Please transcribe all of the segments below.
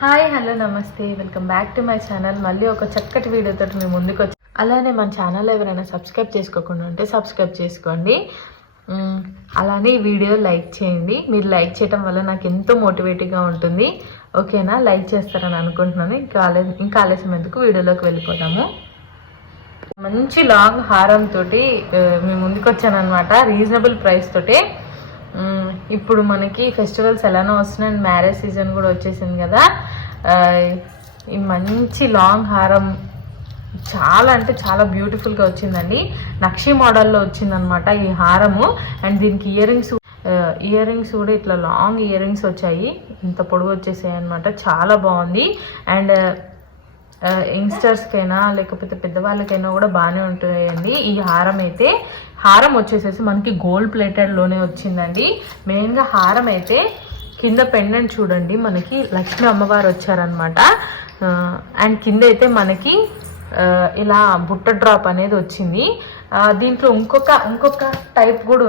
Hi hello నమస్తే, welcome back to my channel. మళ్ళీ ఒక చక్కటి వీడియోతో మీ ముందుకు వచ్చి, అలానే మన ఛానల్ ఎవరైనా సబ్స్క్రైబ్ చేసుకోకుండా ఉంటే సబ్స్క్రైబ్ చేసుకోండి. అలానే ఈ వీడియో లైక్ చేయండి. మీరు లైక్ చేయడం వల్ల నాకు ఎంతో మోటివేటివ్గా ఉంటుంది. ఓకేనా? లైక్ చేస్తారని అనుకుంటున్నాను. ఇంకా ఆలస్యం ఎందుకు, వీడియోలోకి వెళ్ళిపోతాము. మంచి లాంగ్ హారం తోటి మీ ముందుకు వచ్చాను అనమాట, రీజనబుల్ ప్రైస్ తోటి. ఇప్పుడు మనకి ఫెస్టివల్స్ ఎలానో వస్తున్నాయి, మ్యారేజ్ సీజన్ కూడా వచ్చేసింది కదా. ఈ మంచి లాంగ్ హారం చాలా అంటే చాలా బ్యూటిఫుల్గా వచ్చిందండి. నక్షి మోడల్లో వచ్చిందనమాట ఈ హారము. అండ్ దీనికి ఇయర్ రింగ్స్ కూడా ఇట్లా లాంగ్ ఇయర్ రింగ్స్ వచ్చాయి, ఇంత పొడవు వచ్చేసాయి అనమాట. చాలా బాగుంది. అండ్ యంగ్స్టర్స్కైనా లేకపోతే పెద్దవాళ్ళకైనా కూడా బాగానే ఉంటాయండి. ఈ హారం వచ్చేసేసి మనకి గోల్డ్ ప్లేటెడ్లోనే వచ్చిందండి. మెయిన్గా హారం అయితే కింద పెండెంట్ చూడండి, మనకి లక్ష్మీ అమ్మవారు వచ్చారనమాట. అండ్ కింద అయితే మనకి ఇలా బుట్ట డ్రాప్ అనేది వచ్చింది. దీంట్లో ఇంకొక టైప్ కూడా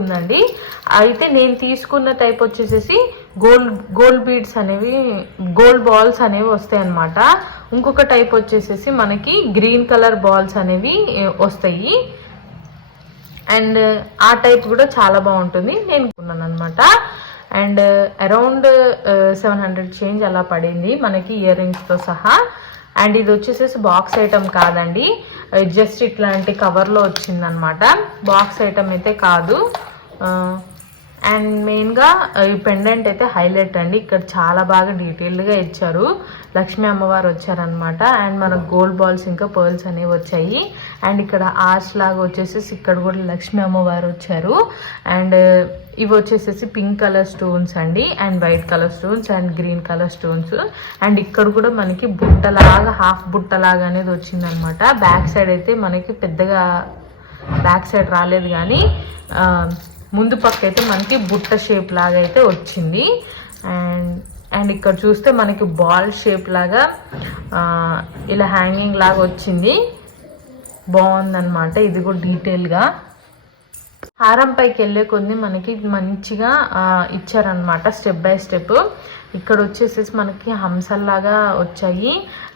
ఉందండి. అయితే నేను తీసుకున్న టైప్ వచ్చేసేసి గోల్డ్ బీడ్స్ అనేవి, గోల్డ్ బాల్స్ అనేవి వస్తాయి అన్నమాట. ఇంకొక టైప్ వచ్చేసేసి మనకి గ్రీన్ కలర్ బాల్స్ అనేవి వస్తాయి. అండ్ ఆ టైప్ కూడా చాలా బాగుంటుంది, నేను కొన్నాను అనమాట. అండ్ అరౌండ్ 700 చేంజ్ అలా పడింది మనకి ఇయర్ రింగ్స్తో సహా. అండ్ ఇది వచ్చేసేసి బాక్స్ ఐటమ్ కాదండి, జస్ట్ ఇట్లాంటి కవర్లో వచ్చిందనమాట. బాక్స్ ఐటమ్ అయితే కాదు. అండ్ మెయిన్గా ఈ పెండెంట్ అయితే హైలైట్ అండి. ఇక్కడ చాలా బాగా డీటెయిల్డ్గా ఇచ్చారు. లక్ష్మీ అమ్మవారు వచ్చారనమాట. అండ్ మనకు గోల్డ్ బాల్స్ ఇంకా పర్ల్స్ అనేవి వచ్చాయి. అండ్ ఇక్కడ ఆర్చ్ లాగా వచ్చేసేసి ఇక్కడ కూడా లక్ష్మీ అమ్మవారు వచ్చారు. అండ్ ఇవి వచ్చేసేసి పింక్ కలర్ స్టోన్స్ అండి, and white colour stones, and green colour stones. And ఇక్కడ కూడా మనకి బుట్టలాగా, హాఫ్ బుట్టలాగా అనేది వచ్చిందనమాట. బ్యాక్ సైడ్ అయితే మనకి పెద్దగా బ్యాక్ సైడ్ రాలేదు, కానీ ముందు పక్క అయితే మనకి బుట్ట షేప్ లాగా అయితే వచ్చింది. అండ్ ఇక్కడ చూస్తే మనకి బాల్ షేప్ లాగా ఇలా హ్యాంగింగ్ లాగా వచ్చింది. బాగుందన్నమాట. ఇది కూడా డీటెయిల్గా హారం పైకి వెళ్ళే కొద్ది మనకి మంచిగా ఇచ్చారనమాట, స్టెప్ బై స్టెప్. ఇక్కడ వచ్చేసేసి మనకి హంసల్లాగా వచ్చాయి.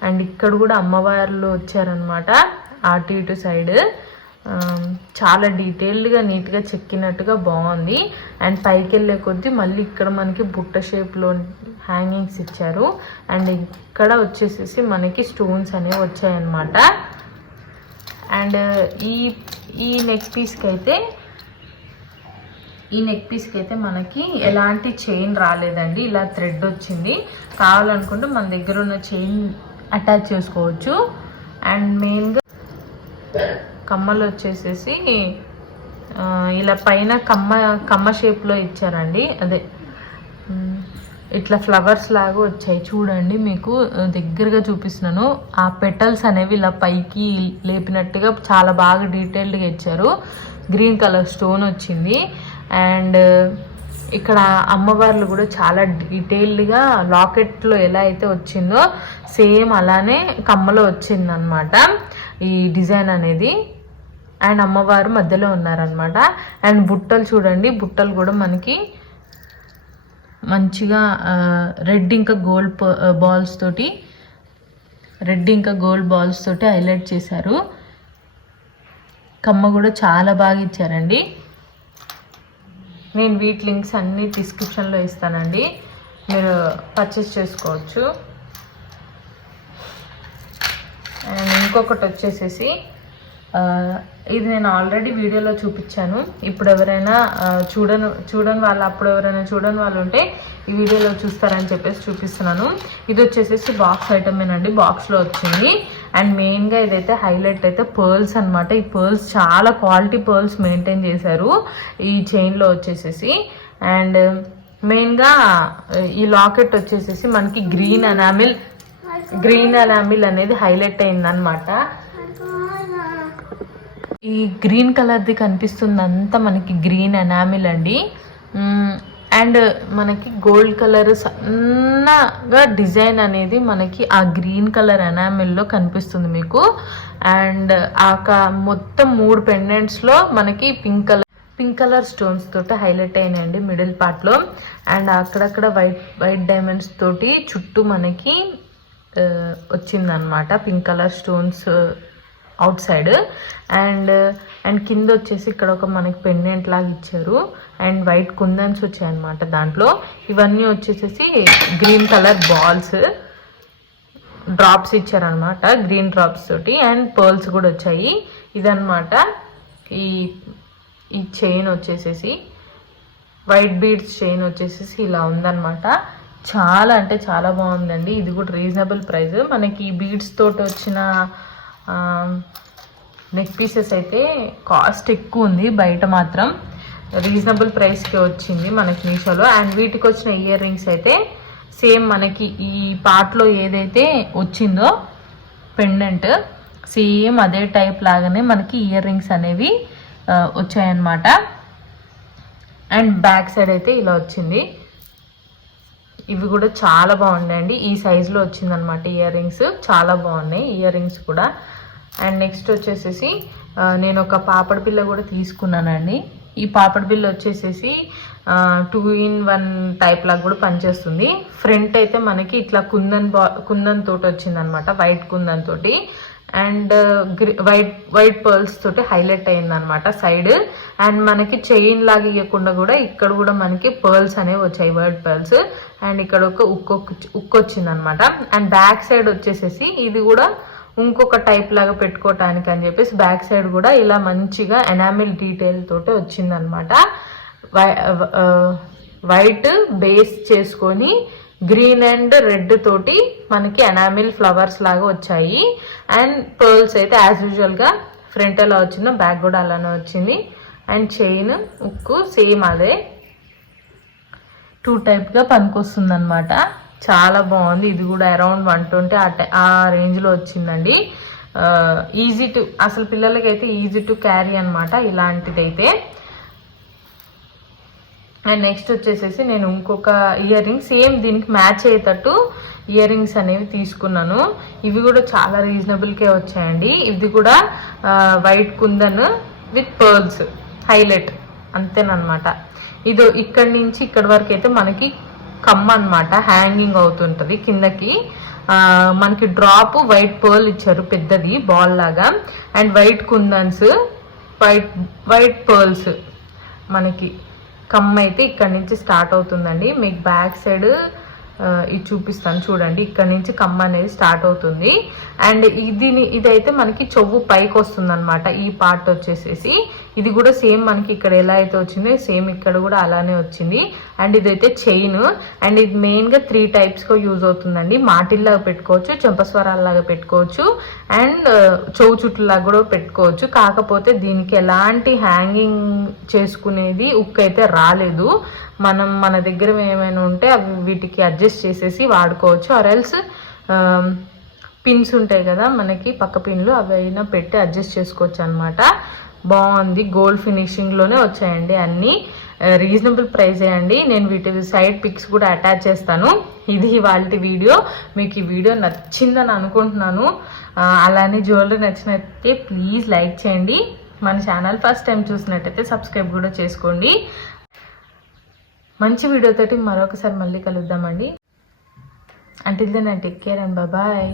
అండ్ ఇక్కడ కూడా అమ్మవార్లు వచ్చారనమాట, అటు ఇటు సైడ్. చాలా డీటెయిల్డ్గా నీట్గా చెక్కినట్టుగా బాగుంది. అండ్ పైకి వెళ్ళే కొద్దీ మళ్ళీ ఇక్కడ మనకి బుట్ట షేప్లో హ్యాంగింగ్స్ ఇచ్చారు. అండ్ ఇక్కడ వచ్చేసేసి మనకి స్టోన్స్ అనేవి వచ్చాయన్నమాట. అండ్ ఈ నెక్ పీస్కి అయితే మనకి ఎలాంటి చైన్ రాలేదండి, ఇలా థ్రెడ్ వచ్చింది. కావాలనుకుంటే మన దగ్గర ఉన్న చైన్ అటాచ్ చేసుకోవచ్చు. అండ్ మెయిన్గా కమ్మలు వచ్చేసేసి ఇలా పైన కమ్మ షేప్లో ఇచ్చారండి. అదే ఇట్లా ఫ్లవర్స్ లాగా వచ్చాయి చూడండి, మీకు దగ్గరగా చూపిస్తున్నాను. ఆ పెటల్స్ అనేవి ఇలా పైకి లేపినట్టుగా చాలా బాగా డీటెయిల్డ్గా ఇచ్చారు. గ్రీన్ కలర్ స్టోన్ వచ్చింది. అండ్ ఇక్కడ అమ్మవార్లు కూడా చాలా డీటెయిల్డ్గా లాకెట్లో ఎలా అయితే వచ్చిందో సేమ్ అలానే కమ్మలో వచ్చిందనమాట ఈ డిజైన్ అనేది. అండ్ అమ్మవారు మధ్యలో ఉన్నారనమాట. అండ్ బుట్టలు చూడండి, బుట్టలు కూడా మనకి మంచిగా రెడ్ ఇంకా గోల్డ్ బాల్స్ తోటి హైలైట్ చేశారు. కమ్మ కూడా చాలా బాగా ఇచ్చారండి. నేను వీటి లింక్స్ అన్నీ డిస్క్రిప్షన్లో ఇస్తానండి, మీరు పర్చేస్ చేసుకోవచ్చు. అండ్ ఇంకొకటి వచ్చేసేసి ఇది నేను ఆల్రెడీ వీడియోలో చూపించాను. ఇప్పుడు ఎవరైనా చూడని వాళ్ళు ఉంటే ఈ వీడియోలో చూస్తారని చెప్పేసి చూపిస్తున్నాను. ఇది వచ్చేసేసి బాక్స్ ఐటమేనండి, బాక్స్లో వచ్చింది. అండ్ మెయిన్గా ఇదైతే హైలైట్ అయితే పర్ల్స్ అనమాట. ఈ పర్ల్స్ చాలా క్వాలిటీ పర్ల్స్ మెయింటైన్ చేశారు ఈ చైన్లో వచ్చేసేసి. అండ్ మెయిన్గా ఈ లాకెట్ వచ్చేసేసి మనకి గ్రీన్ ఎనామిల్ అనేది హైలైట్ అయిందనమాట. ఈ గ్రీన్ కలర్ది కనిపిస్తుందంతా మనకి గ్రీన్ ఎనామిల్ అండి. అండ్ మనకి గోల్డ్ కలర్ సన్నగా డిజైన్ అనేది మనకి ఆ గ్రీన్ కలర్ ఎనామిల్లో కనిపిస్తుంది మీకు. అండ్ మొత్తం 3 పెండెంట్స్లో మనకి pink colour pink colour stones తోటి హైలైట్ అయినాయండి మిడిల్ పార్ట్లో. అండ్ అక్కడక్కడ వైట్ డైమండ్స్ తోటి చుట్టూ మనకి వచ్చిందనమాట pink colour stones out side. And కింద వచ్చేసి ఇక్కడ ఒక మనకి పెండెంట్ లాగా ఇచ్చారు. అండ్ వైట్ కుందన్స్ వచ్చాయన్నమాట దాంట్లో. ఇవన్నీ వచ్చేసేసి గ్రీన్ కలర్ బాల్స్ డ్రాప్స్ ఇచ్చారనమాట, గ్రీన్ డ్రాప్స్ తోటి. అండ్ పర్ల్స్ కూడా వచ్చాయి. ఇదన్నమాట ఈ చైన్ వచ్చేసేసి వైట్ బీడ్స్ చైన్ వచ్చేసేసి ఇలా ఉందన్నమాట. చాలా అంటే చాలా బాగుందండి. ఇది కూడా రీజనబుల్ ప్రైస్. మనకి ఈ బీడ్స్ తోటి వచ్చిన నెక్ పీసెస్ అయితే కాస్ట్ ఎక్కువ ఉంది, బయట మాత్రం రీజనబుల్ ప్రైస్కే వచ్చింది మనకి మీషోలో. అండ్ వీటికి వచ్చిన ఇయర్ రింగ్స్ అయితే సేమ్ మనకి ఈ పార్ట్లో ఏదైతే వచ్చిందో పెండెంట్ సేమ్ అదే టైప్ లాగానే మనకి ఇయర్ రింగ్స్ అనేవి వచ్చాయన్నమాట. అండ్ బ్యాక్ సైడ్ అయితే ఇలా వచ్చింది. ఇవి కూడా చాలా బాగున్నాయండి. ఈ సైజులో వచ్చిందనమాట ఇయర్ రింగ్స్, చాలా బాగున్నాయి ఇయర్ రింగ్స్ కూడా. అండ్ నెక్స్ట్ వచ్చేసేసి నేను ఒక పాపడ బిళ్ళ కూడా తీసుకున్నానండి. ఈ పాపడ బిళ్ళ వచ్చేసేసి 2-in-1 టైప్ లాగా కూడా పనిచేస్తుంది. ఫ్రంట్ అయితే మనకి ఇట్లా కుందన్ తోటి వచ్చిందనమాట, వైట్ కుందన్ తోటి. అండ్ వైట్ పర్ల్స్ తోటి హైలైట్ అయిందనమాట సైడ్. అండ్ మనకి చైన్ లాగా ఇవ్వకుండా కూడా ఇక్కడ కూడా మనకి పర్ల్స్ అనేవి వచ్చాయి, వైట్ పర్ల్స్. అండ్ ఇక్కడ ఒక ఉక్కు వచ్చిందనమాట. అండ్ బ్యాక్ సైడ్ వచ్చేసేసి ఇది కూడా ఇంకొక టైప్ లాగా పెట్టుకోవటానికి అని చెప్పేసి బ్యాక్ సైడ్ కూడా ఇలా మంచిగా ఎనామిల్ డీటెయిల్ తోటి వచ్చిందనమాట. వైట్ బేస్ చేసుకొని గ్రీన్ అండ్ రెడ్ తోటి మనకి ఎనామిల్ ఫ్లవర్స్ లాగా వచ్చాయి. అండ్ పర్ల్స్ అయితే యాజ్ యూజువల్గా ఫ్రంట్ ఎలా వచ్చిందో బ్యాక్ కూడా అలానే వచ్చింది. అండ్ చైన్ ఉక్కు సేమ్ అదే 2 టైప్గా పనికొస్తుంది అనమాట. చాలా బాగుంది. ఇది కూడా అరౌండ్ 120 ఆ రేంజ్లో వచ్చిందండి. ఈజీ టు, అసలు పిల్లలకైతే ఈజీ టు క్యారీ అనమాట ఇలాంటిదైతే. అండ్ నెక్స్ట్ వచ్చేసేసి నేను ఇంకొక ఇయర్ రింగ్ సేమ్ దీనికి మ్యాచ్ అయ్యేటట్టు ఇయర్ రింగ్స్ అనేవి తీసుకున్నాను. ఇవి కూడా చాలా రీజనబుల్కే వచ్చాయండి. ఇది కూడా white kundan with pearls highlight అంతేనమాట. ఇది ఇక్కడి నుంచి ఇక్కడి వరకు అయితే మనకి కమ్మ అనమాట, హ్యాంగింగ్ అవుతుంటుంది కిందకి. మనకి డ్రాప్ వైట్ పర్ల్ ఇచ్చారు పెద్దది బాల్ లాగా. And white kundans, white pearls మనకి కమ్మ అయితే ఇక్కడ నుంచి స్టార్ట్ అవుతుందండి. మీకు బ్యాక్ సైడ్ ఇది చూపిస్తాను చూడండి. ఇక్కడ నుంచి కమ్మ అనేది స్టార్ట్ అవుతుంది. అండ్ ఇదైతే మనకి చెవు పైకి వస్తుంది అనమాట ఈ పార్ట్ వచ్చేసేసి. ఇది కూడా సేమ్ మనకి ఇక్కడ ఎలా అయితే వచ్చిందో సేమ్ ఇక్కడ కూడా అలానే వచ్చింది. అండ్ ఇదైతే చైన్. అండ్ ఇది మెయిన్గా 3 టైప్స్గా యూజ్ అవుతుందండి. మాటిల్లాగా పెట్టుకోవచ్చు, చెంపస్వరాల్లాగా పెట్టుకోవచ్చు, అండ్ చెవు చుట్టులాగా కూడా పెట్టుకోవచ్చు. కాకపోతే దీనికి ఎలాంటి హ్యాంగింగ్ చేసుకునేది ఉక్ అయితే రాలేదు. మన దగ్గర ఏమైనా ఉంటే అవి వీటికి అడ్జస్ట్ చేసేసి వాడుకోవచ్చు. ఆర్ఎల్స్ పిన్స్ ఉంటాయి కదా మనకి పక్క పిన్లు, అవి అయినా పెట్టి అడ్జస్ట్ చేసుకోవచ్చు అనమాట. బాగుంది. గోల్డ్ ఫినిషింగ్లోనే వచ్చాయండి అన్నీ. రీజనబుల్ ప్రైజే అండి. నేను వీటి సైడ్ పిక్స్ కూడా అటాచ్ చేస్తాను. ఇది వాళ్ళ వీడియో. మీకు ఈ వీడియో నచ్చిందని అనుకుంటున్నాను. అలానే జ్యువెలరీ నచ్చినట్లయితే ప్లీజ్ లైక్ చేయండి. మన ఛానల్ ఫస్ట్ టైం చూసినట్టయితే సబ్స్క్రైబ్ కూడా చేసుకోండి. మంచి వీడియోతోటి మరొకసారి మళ్ళీ కలుద్దామండి. Until then take care and bye.